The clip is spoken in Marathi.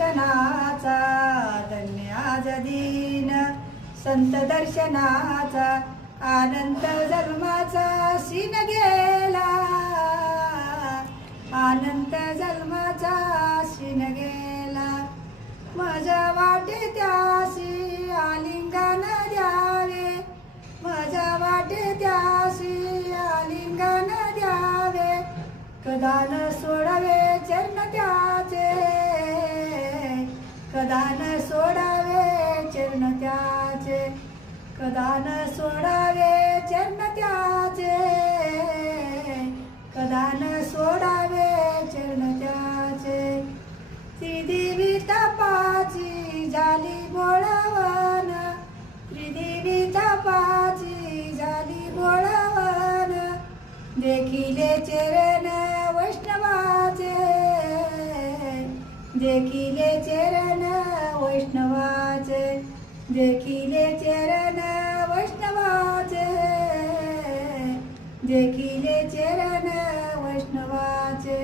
दर्शनाचा धन्य आज दिन संत दर्शनाचा आनंद जन्माचा सीन गेला आनंद जन्माचा सीन गेला माझ्या वाटे त्यासी आलिंगन द्यावे माझ्या वाटे त्यासी आलिंगन द्यावे कदान सोडावे चरण त्याचे कदान सोडावे चरण त्याचे कदान सोडावे चरण त्याचे कदान सोडावे चरण त्याचे त्रिदेवी तपाची झाली बोळवण त्रिदेवी तपाची झाली बोळवण देखिले चरण वैष्णवाचे देखिले चरण वैष्णवाचे देखिले चरण वैष्णवाचे देखिले चरण वैष्णवाचे